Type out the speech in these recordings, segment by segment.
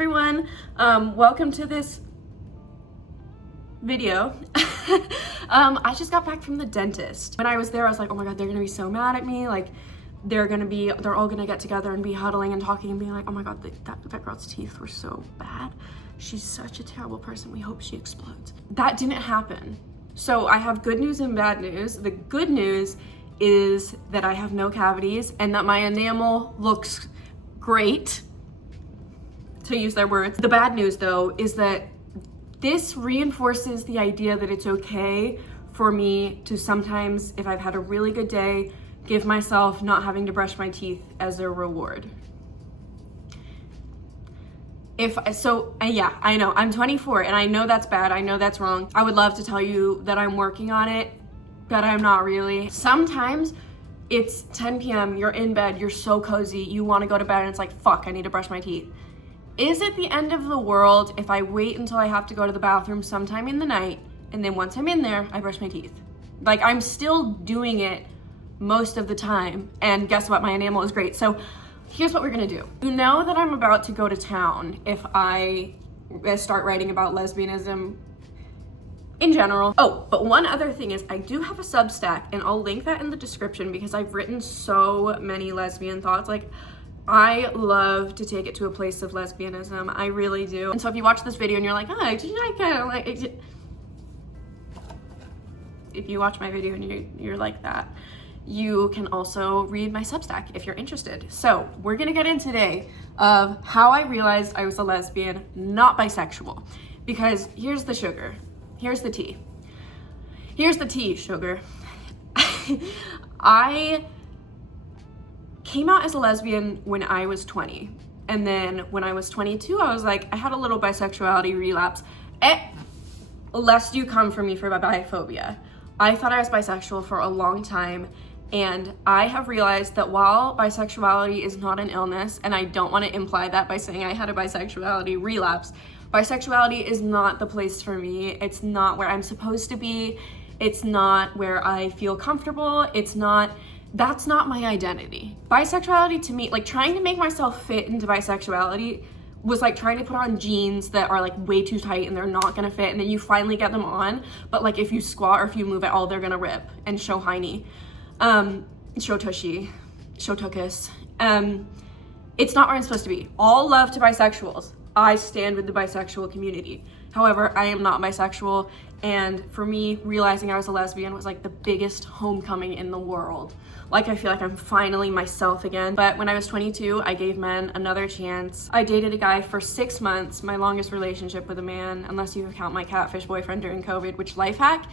Everyone, welcome to this video. I just got back from the dentist. When I was there, I was like, oh my god, they're gonna be so mad at me. Like, they're all gonna get together and be huddling and talking and being like, oh my god, that girl's teeth were so bad. She's such a terrible person. We hope she explodes. That didn't happen. So I have good news and bad news. The good news is that I have no cavities and that my enamel looks great, to use their words. The bad news though is that this reinforces the idea that it's okay for me to sometimes, if I've had a really good day, give myself not having to brush my teeth as a reward. Yeah, I know, I'm 24 and I know that's bad, I know that's wrong. I would love to tell you that I'm working on it, but I'm not really. Sometimes it's 10 p.m., you're in bed, you're so cozy, you wanna go to bed and it's like, fuck, I need to brush my teeth. Is it the end of the world if I wait until I have to go to the bathroom sometime in the night and then once I'm in there, I brush my teeth? Like, I'm still doing it most of the time, and guess what? My enamel is great. So here's what we're gonna do. You know that I'm about to go to town if I start writing about lesbianism in general. Oh, but one other thing is I do have a Substack, and I'll link that in the description because I've written so many lesbian thoughts. Like, I love to take it to a place of lesbianism. I really do. And so if you watch this video and you're like, oh, I kind of like it. If you watch my video and you're like that, you can also read my Substack if you're interested. So we're gonna get in today of how I realized I was a lesbian, not bisexual. Because here's the sugar. Here's the tea. Here's the tea, sugar. I came out as a lesbian when I was 20. And then when I was 22, I was like, I had a little bisexuality relapse. Lest you come for me for biphobia. I thought I was bisexual for a long time. And I have realized that while bisexuality is not an illness, and I don't want to imply that by saying I had a bisexuality relapse, bisexuality is not the place for me. It's not where I'm supposed to be. It's not where I feel comfortable. That's not my identity. Bisexuality to me, like trying to make myself fit into bisexuality was like trying to put on jeans that are like way too tight and they're not gonna fit, and then you finally get them on, but like if you squat or if you move at all, they're gonna rip and show hiney. Show tushy, show tuchus. It's not where I'm supposed to be. All love to bisexuals. I stand with the bisexual community. However, I am not bisexual, and for me, realizing I was a lesbian was like the biggest homecoming in the world. Like, I feel like I'm finally myself again. But when I was 22, I gave men another chance. I dated a guy for 6 months, my longest relationship with a man, unless you count my catfish boyfriend during COVID, which life hack,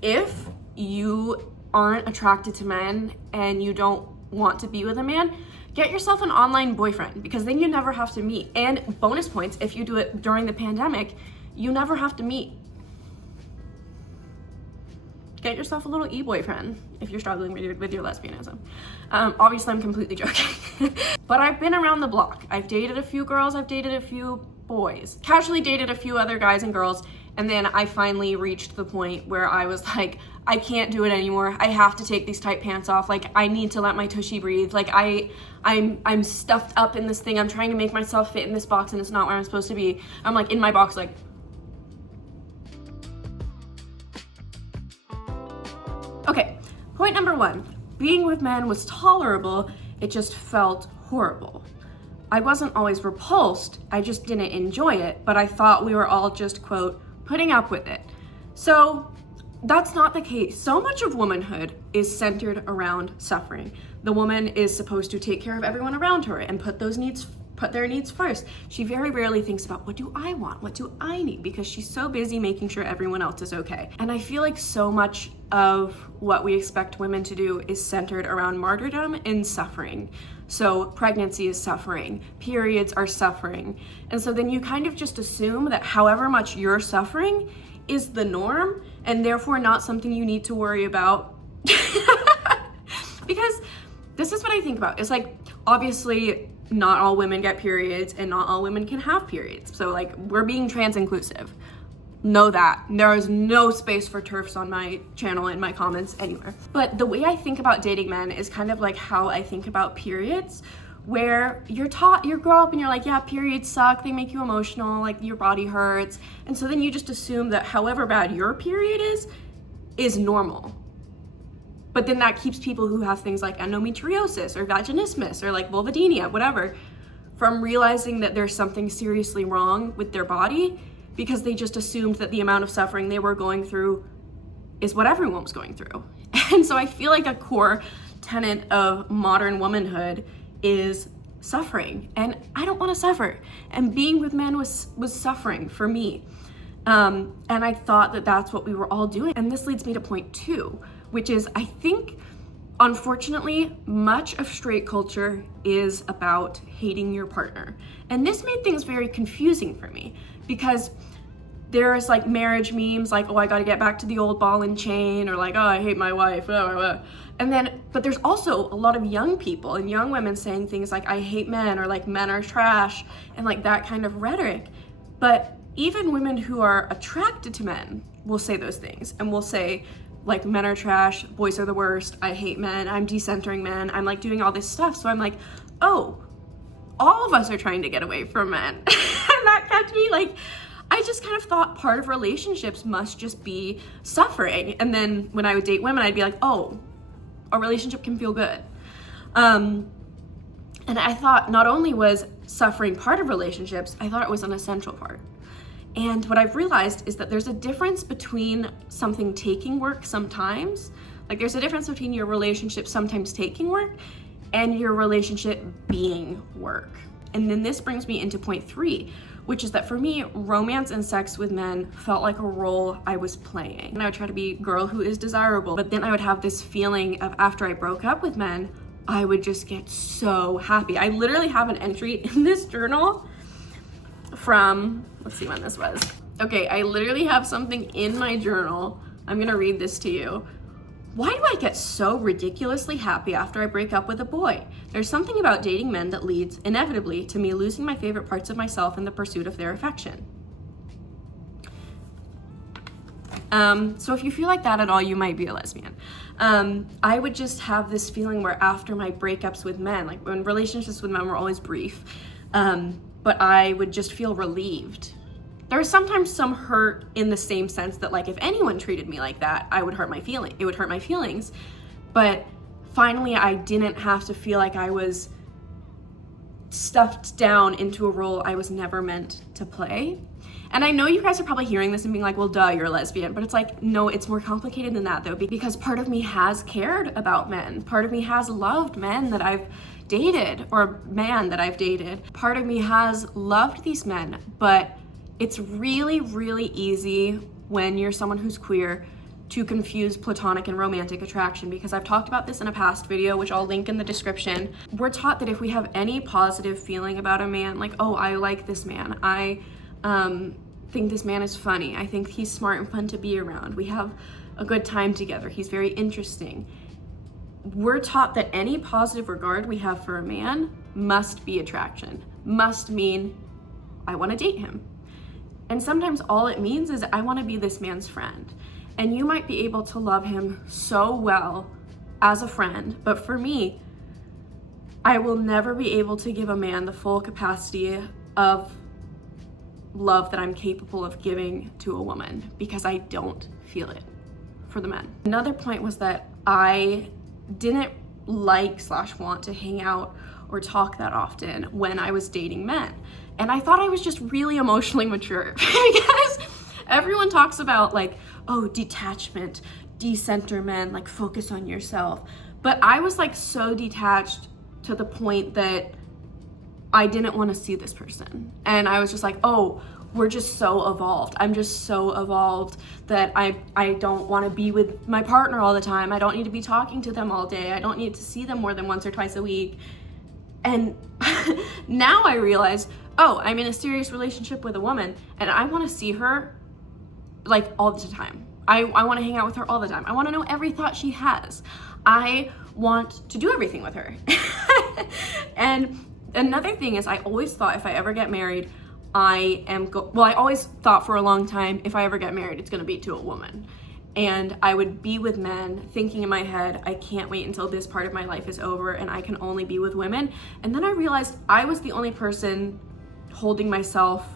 if you aren't attracted to men and you don't want to be with a man, get yourself an online boyfriend, because then you never have to meet. And bonus points, if you do it during the pandemic, you never have to meet. Get yourself a little e-boyfriend if you're struggling with your lesbianism. Obviously, I'm completely joking. But I've been around the block. I've dated a few girls, I've dated a few boys, casually dated a few other guys and girls, and then I finally reached the point where I was like, I can't do it anymore. I have to take these tight pants off. Like, I need to let my tushy breathe. Like, I'm stuffed up in this thing. I'm trying to make myself fit in this box and it's not where I'm supposed to be. I'm like in my box, like. Okay, point number one. Being with men was tolerable. It just felt horrible. I wasn't always repulsed. I just didn't enjoy it, but I thought we were all just, quote, putting up with it. So that's not the case. So much of womanhood is centered around suffering. The woman is supposed to take care of everyone around her and put their needs first. She very rarely thinks about, what do I want? What do I need? Because she's so busy making sure everyone else is okay. And I feel like so much of what we expect women to do is centered around martyrdom and suffering. So pregnancy is suffering, periods are suffering. And so then you kind of just assume that however much you're suffering is the norm, and therefore not something you need to worry about. Because this is what I think about. It's like, obviously not all women get periods and not all women can have periods. So like, we're being trans inclusive. Know that. There is no space for TERFs on my channel, in my comments, anywhere. But the way I think about dating men is kind of like how I think about periods, where you're taught, you grow up and you're like, yeah, periods suck, they make you emotional, like your body hurts. And so then you just assume that however bad your period is normal. But then that keeps people who have things like endometriosis or vaginismus or like vulvodynia, whatever, from realizing that there's something seriously wrong with their body, because they just assumed that the amount of suffering they were going through is what everyone was going through. And so I feel like a core tenet of modern womanhood is suffering, and I don't want to suffer. And being with men was suffering for me. And I thought that that's what we were all doing. And this leads me to point 2, which is, I think, unfortunately, much of straight culture is about hating your partner. And this made things very confusing for me, because there's like marriage memes like, oh, I gotta get back to the old ball and chain, or like, oh, I hate my wife, blah, blah, blah. And then, but there's also a lot of young people and young women saying things like, I hate men, or like men are trash, and like that kind of rhetoric. But even women who are attracted to men will say those things, and will say like, men are trash, boys are the worst, I hate men, I'm decentering men, I'm like doing all this stuff. So I'm like, oh, all of us are trying to get away from men. And that kept me like, I just kind of thought part of relationships must just be suffering. And then when I would date women, I'd be like, oh, a relationship can feel good. And I thought not only was suffering part of relationships, I thought it was an essential part. And what I've realized is that there's a difference between something taking work sometimes, like there's a difference between your relationship sometimes taking work and your relationship being work. And then this brings me into point 3, which is that for me, romance and sex with men felt like a role I was playing. And I would try to be a girl who is desirable, but then I would have this feeling of, after I broke up with men, I would just get so happy. I literally have an entry in this journal from, let's see when this was. Okay, I literally have something in my journal. I'm gonna read this to you. Why do I get so ridiculously happy after I break up with a boy? There's something about dating men that leads, inevitably, to me losing my favorite parts of myself in the pursuit of their affection. So if you feel like that at all, you might be a lesbian. I would just have this feeling where after my breakups with men, like when relationships with men were always brief, but I would just feel relieved. There was sometimes some hurt in the same sense that, like, if anyone treated me like that, it would hurt my feelings. But finally, I didn't have to feel like I was stuffed down into a role I was never meant to play. And I know you guys are probably hearing this and being like, well, duh, you're a lesbian. But it's like, no, it's more complicated than that, though, because part of me has cared about men. Part of me has loved men that I've dated, or man that I've dated. Part of me has loved these men, but it's really, really easy when you're someone who's queer to confuse platonic and romantic attraction, because I've talked about this in a past video, which I'll link in the description. We're taught that if we have any positive feeling about a man, like, oh, I like this man, I think this man is funny, I think he's smart and fun to be around, we have a good time together, he's very interesting. We're taught that any positive regard we have for a man must be attraction, must mean I want to date him. And sometimes all it means is I want to be this man's friend. And you might be able to love him so well as a friend, but for me, I will never be able to give a man the full capacity of love that I'm capable of giving to a woman, because I don't feel it for the men. Another point was that I didn't like/want to hang out or talk that often when I was dating men. And I thought I was just really emotionally mature because everyone talks about like, oh, detachment, decenterment, like focus on yourself. But I was like so detached to the point that I didn't want to see this person. And I was just like, oh, we're just so evolved. I'm just so evolved that I don't want to be with my partner all the time. I don't need to be talking to them all day. I don't need to see them more than once or twice a week. And now I realize, oh, I'm in a serious relationship with a woman and I want to see her like all the time. I want to hang out with her all the time. I want to know every thought she has. I want to do everything with her. And another thing is I always thought if I ever get married, I always thought for a long time, if I ever get married, it's going to be to a woman. and I would be with men thinking in my head, I can't wait until this part of my life is over and I can only be with women. And then I realized I was the only person forcing myself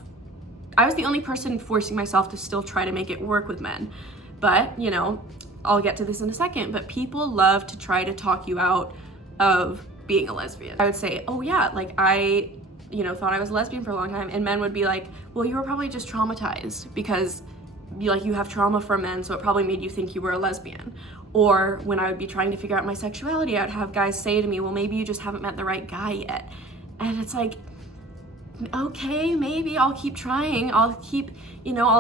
to still try to make it work with men. But, you know, I'll get to this in a second, but people love to try to talk you out of being a lesbian. I would say, oh yeah, like I, thought I was a lesbian for a long time, and men would be like, well, you were probably just traumatized because you have trauma from men, so it probably made you think you were a lesbian. Or when I would be trying to figure out my sexuality, I'd have guys say to me, well, maybe you just haven't met the right guy yet. And it's like, okay, maybe I'll keep trying. I'll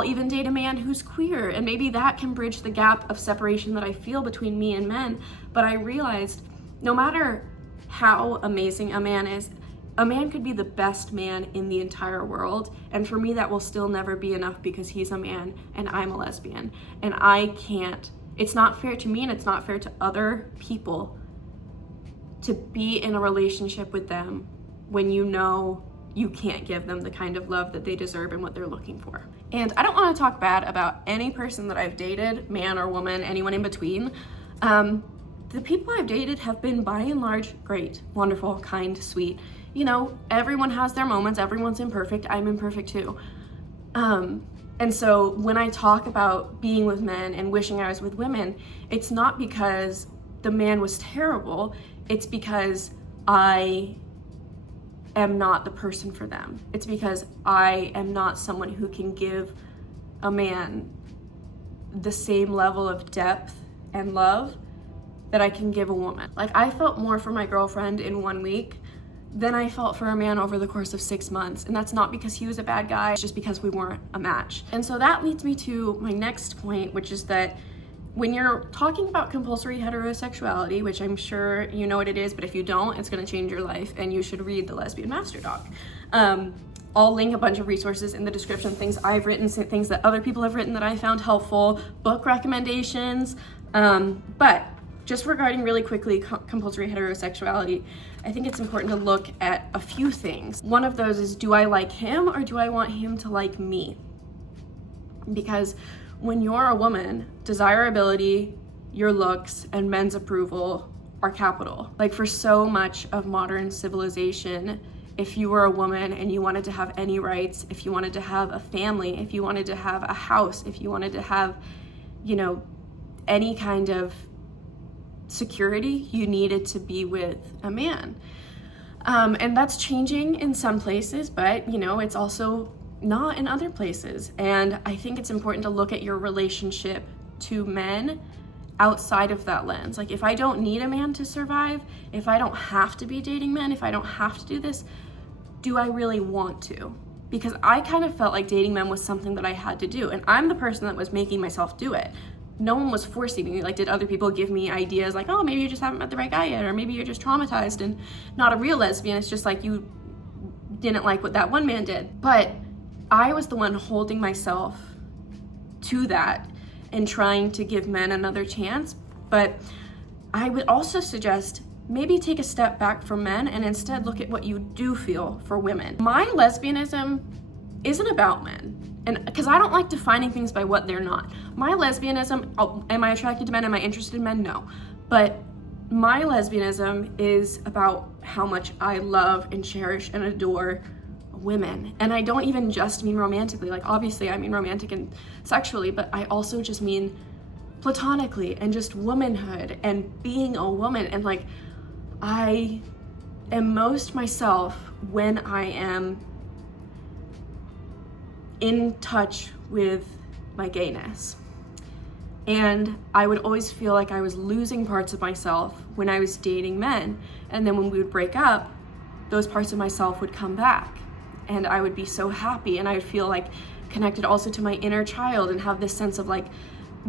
even date a man who's queer, and maybe that can bridge the gap of separation that I feel between me and men. But I realized no matter how amazing a man is, a man could be the best man in the entire world, and for me that will still never be enough because he's a man and I'm a lesbian, and it's not fair to me and it's not fair to other people to be in a relationship with them when you know you can't give them the kind of love that they deserve and what they're looking for. And I don't want to talk bad about any person that I've dated, man or woman, anyone in between. The people I've dated have been by and large great, wonderful, kind, sweet. Everyone has their moments, everyone's imperfect, I'm imperfect too. And so when I talk about being with men and wishing I was with women, it's not because the man was terrible, it's because I am not the person for them. It's because I am not someone who can give a man the same level of depth and love that I can give a woman. Like, I felt more for my girlfriend in 1 week than I felt for a man over the course of 6 months. And that's not because he was a bad guy, it's just because we weren't a match. And so that leads me to my next point, which is that when you're talking about compulsory heterosexuality, which I'm sure you know what it is, but if you don't, it's gonna change your life, and you should read the Lesbian Master Doc. I'll link a bunch of resources in the description, things I've written, things that other people have written that I found helpful, book recommendations, but just regarding really quickly compulsory heterosexuality, I think it's important to look at a few things. One of those is, do I like him or do I want him to like me? Because when you're a woman, desirability, your looks, and men's approval are capital. Like, for so much of modern civilization, if you were a woman and you wanted to have any rights, if you wanted to have a family, if you wanted to have a house, if you wanted to have, any kind of security, you needed to be with a man. And that's changing in some places, but it's also not in other places. And I think it's important to look at your relationship to men outside of that lens. Like, if I don't need a man to survive, if I don't have to be dating men, if I don't have to do this, do I really want to? Because I kind of felt like dating men was something that I had to do, and I'm the person that was making myself do it. No one was forcing me. Like, did other people give me ideas like, oh, maybe you just haven't met the right guy yet, or maybe you're just traumatized and not a real lesbian, it's just like you didn't like what that one man did. But I was the one holding myself to that and trying to give men another chance. But I would also suggest maybe take a step back from men and instead look at what you do feel for women. My lesbianism isn't about men, and because I don't like defining things by what they're not. My lesbianism, am I attracted to men? Am I interested in men? No. But my lesbianism is about how much I love and cherish and adore women. And I don't even just mean romantically. Like, obviously I mean romantic and sexually, but I also just mean platonically and just womanhood and being a woman. And like, I am most myself when I am in touch with my gayness. And I would always feel like I was losing parts of myself when I was dating men. And then when we would break up, those parts of myself would come back. And I would be so happy, and I would feel like connected also to my inner child and have this sense of like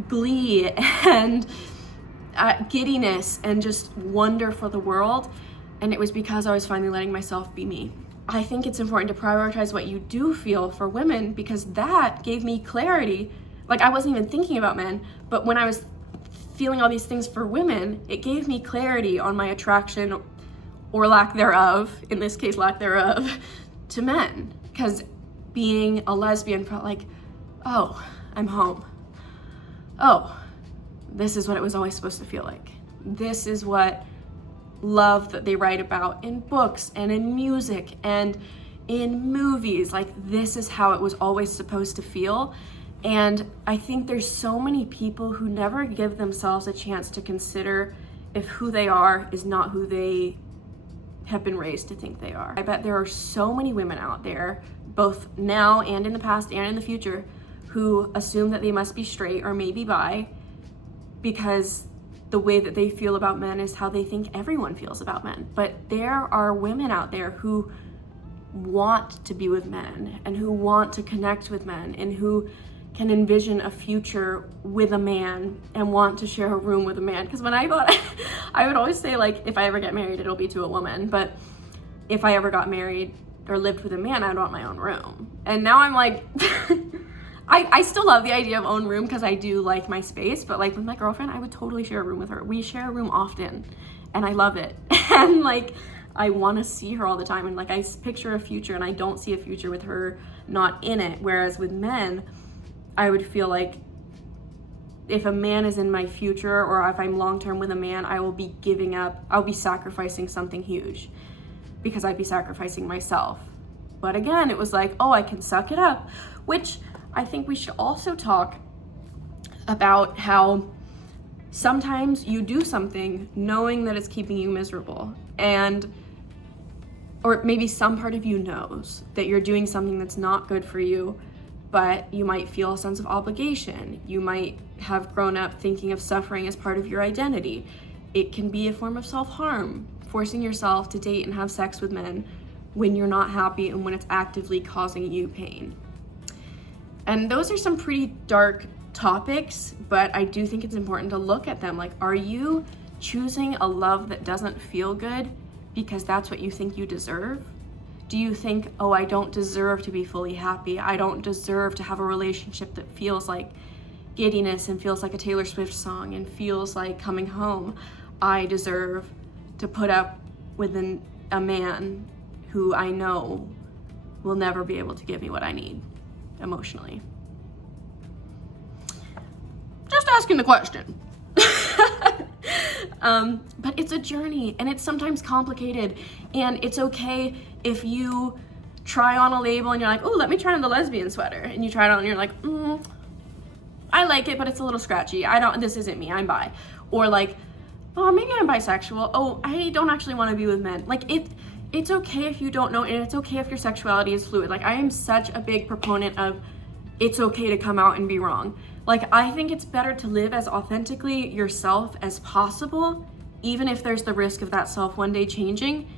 glee and giddiness and just wonder for the world. And it was because I was finally letting myself be me. I think it's important to prioritize what you do feel for women, because that gave me clarity. Like, I wasn't even thinking about men, but when I was feeling all these things for women, it gave me clarity on my attraction, or lack thereof, in this case lack thereof, to men. Because being a lesbian felt like, oh, I'm home. Oh, this is what it was always supposed to feel like. This is what love that they write about in books and in music and in movies, like this is how it was always supposed to feel. And I think there's so many people who never give themselves a chance to consider if who they are is not who they have been raised to think they are. I bet there are so many women out there, both now and in the past and in the future, who assume that they must be straight or maybe bi because the way that they feel about men is how they think everyone feels about men. But there are women out there who want to be with men and who want to connect with men and who can envision a future with a man and want to share a room with a man. Because when I thought, I would always say, like, if I ever get married, it'll be to a woman. But if I ever got married or lived with a man, I'd want my own room. And now I'm like, I still love the idea of own room because I do like my space. But like with my girlfriend, I would totally share a room with her. We share a room often and I love it. And like, I want to see her all the time. And like, I picture a future and I don't see a future with her not in it. Whereas with men, I would feel like if a man is in my future or if I'm long-term with a man, I will be giving up, I'll be sacrificing something huge because I'd be sacrificing myself. But again, it was like, oh, I can suck it up, which I think we should also talk about how sometimes you do something knowing that it's keeping you miserable, and or maybe some part of you knows that you're doing something that's not good for you, but you might feel a sense of obligation. You might have grown up thinking of suffering as part of your identity. It can be a form of self-harm, forcing yourself to date and have sex with men when you're not happy and when it's actively causing you pain. And those are some pretty dark topics, but I do think it's important to look at them. Like, are you choosing a love that doesn't feel good because that's what you think you deserve? Do you think, oh, I don't deserve to be fully happy. I don't deserve to have a relationship that feels like giddiness and feels like a Taylor Swift song and feels like coming home. I deserve to put up with a man who I know will never be able to give me what I need emotionally. Just asking the question. But it's a journey and it's sometimes complicated, and it's okay if you try on a label and you're like, oh, let me try on the lesbian sweater, and you try it on and you're like, I like it, but it's a little scratchy. This isn't me, I'm bi. Or like, oh, maybe I'm bisexual. Oh, I don't actually want to be with men. Like it's okay if you don't know, and it's okay if your sexuality is fluid. Like, I am such a big proponent of it's okay to come out and be wrong. Like, I think it's better to live as authentically yourself as possible, even if there's the risk of that self one day changing,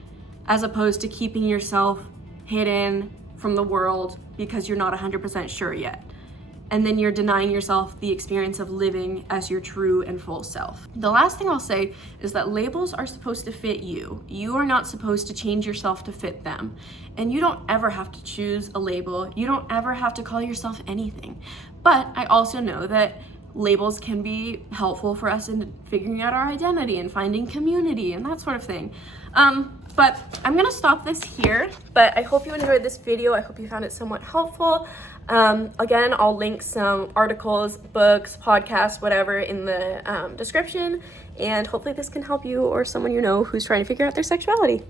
as opposed to keeping yourself hidden from the world because you're not 100% sure yet. And then you're denying yourself the experience of living as your true and full self. The last thing I'll say is that labels are supposed to fit you. You are not supposed to change yourself to fit them. And you don't ever have to choose a label. You don't ever have to call yourself anything. But I also know that labels can be helpful for us in figuring out our identity and finding community and that sort of thing. But I'm gonna stop this here, but I hope you enjoyed this video. I hope you found it somewhat helpful. Again, I'll link some articles, books, podcasts, whatever in the description, and hopefully this can help you or someone you know who's trying to figure out their sexuality.